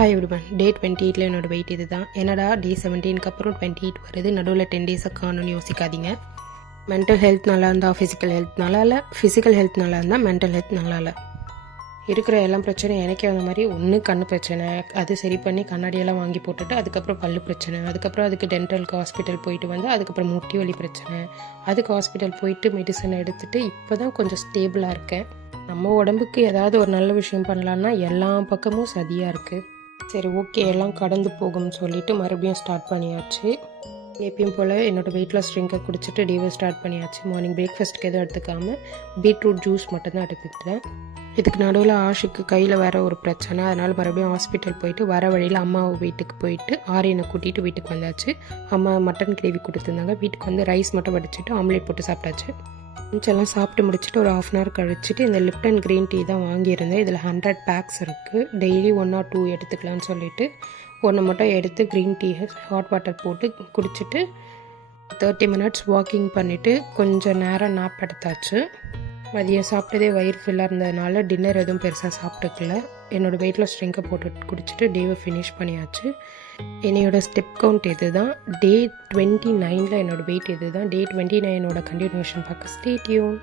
Hi everyone. டே 28 என்னோட wait இது தான். என்னடா டே 17க்கு அப்புறம் 28 வருது, நடுவில் 10 டேஸை காணும்னு யோசிக்காதீங்க. மென்டல் ஹெல்த் நல்லா இருந்தால் ஃபிசிக்கல் ஹெல்த் நல்லா இல்லை, ஃபிசிக்கல் ஹெல்த் நல்லா இருந்தால் மென்டல் ஹெல்த் நல்லா இல்லை. இருக்கிற எல்லாம் பிரச்சனையும் எனக்கே வந்த மாதிரி, ஒன்று கண்ணு பிரச்சனை, அது சரி பண்ணி கண்ணாடியெல்லாம் வாங்கி போட்டுட்டு அதுக்கப்புறம் பல்லு பிரச்சனை, அதுக்கப்புறம் அதுக்கு டென்டலுக்கு ஹாஸ்பிட்டல் போயிட்டு வந்து அதுக்கப்புறம் முட்டி வலி பிரச்சனை, அதுக்கு ஹாஸ்பிட்டல் போயிட்டு மெடிசன் எடுத்துகிட்டு இப்போ தான் கொஞ்சம் ஸ்டேபிளாக இருக்கேன். நம்ம உடம்புக்கு ஏதாவது ஒரு நல்ல விஷயம் பண்ணலான்னா எல்லா பக்கமும் சதியாக இருக்குது. சரி ஓகே, எல்லாம் கடந்து போகும்னு சொல்லிவிட்டு மறுபடியும் ஸ்டார்ட் பண்ணியாச்சு. எப்பயும் போல் என்னோடய வெயிட் லாஸ் ட்ரிங்கை குடிச்சிட்டு டேவை ஸ்டார்ட் பண்ணியாச்சு. மார்னிங் பிரேக்ஃபாஸ்ட்டுக்கு எதுவும் எடுத்துக்காமல் பீட்ரூட் ஜூஸ் மட்டும்தான் எடுத்துக்கிட்டேன். இதுக்கு நடுவில் ஆஷுக்கு கையில் வேறு ஒரு பிரச்சனை, அதனால் மறுபடியும் ஹாஸ்பிட்டல் போயிட்டு வர வழியில் அம்மா வீட்டுக்கு போயிட்டு ஆரியனை கூட்டிகிட்டு வீட்டுக்கு வந்தாச்சு. அம்மா மட்டன் கிரேவி கொடுத்துருந்தாங்க. வீட்டுக்கு வந்து ரைஸ் மட்டும் வடிச்சிட்டு ஆம்லேட் போட்டு சாப்பிட்டாச்சு. லஞ்செல்லாம் சாப்பிட்டு முடிச்சுட்டு ஒரு 1/2 hour கழிச்சிட்டு இந்த லிப்டன் க்ரீன் டீ தான் வாங்கியிருந்தேன். இதில் 100 பேக்ஸ் இருக்குது. டெய்லி 1 or 2 எடுத்துக்கலான்னு சொல்லிவிட்டு ஒன்று மட்டும் எடுத்து க்ரீன் டீ ஹாட் வாட்டர் போட்டு குடிச்சிட்டு 30 minutes வாக்கிங் பண்ணிவிட்டு கொஞ்சம் நேரம் நாப் எடுத்தாச்சு. மதியம் சாப்பிட்டதே வயிறு ஃபில்லாக இருந்ததுனால டின்னர் எதுவும் பெருசாக சாப்பிட்டுக்கல. என்னோடய வெயிட் லாஸ் ட்ரிங்கை போட்டு குடிச்சிட்டு டேவை ஃபினிஷ் பண்ணியாச்சு. என்னையோட ஸ்டெப் கவுண்ட் இது தான். டே 29 என்னோடய வெயிட் இது தான். டே 29 கண்டினியூஷன் பார்க்க ஸ்டே டியூன்.